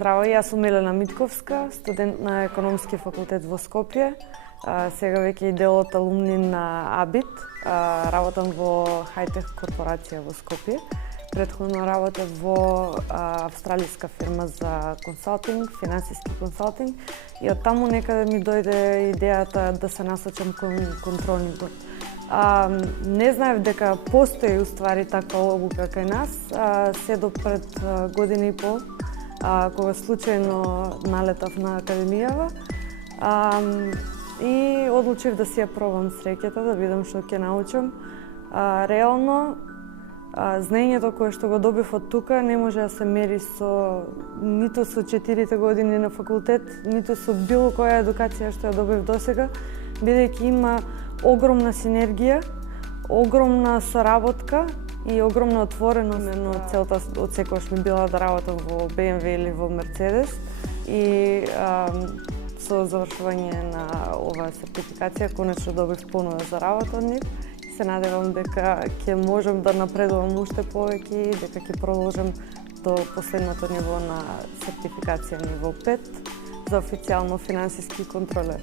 Здраво, јас сум Елена Митковска, студент на Економски факултет во Скопје. Сега веќе и дел од алумни на АБИТ. Работам во хајтех корпорација во Скопје. Претходно работев во австралиска фирма за консалтинг, финансиски консалтинг, и од таму некаде ми дојде идејата да се насочам кон контролнингот. Не знаев дека постои уствари таква обука кај нас, се до пред година и пол, кога случајно налетав на академијава и одлучив да си ја пробам среќата, да видам што ќе научам. Реално, знаењето кое што го добив од тука не може да се мери ниту со 4 години на факултет, ниту со било која едукација што ја добив досега, бидејќи има огромна синергија, огромна соработка и огромна отвореност. Именно целта од секогаш ми била да работам во BMW или во Mercedes и со завршување на оваа сертификација конечно добив понуда за работа од нив. Се надевам дека ќе можам да напредувам уште повеќе и дека ќе продолжам до последното ниво на сертификација ниво 5 за официјално финансиски контролер.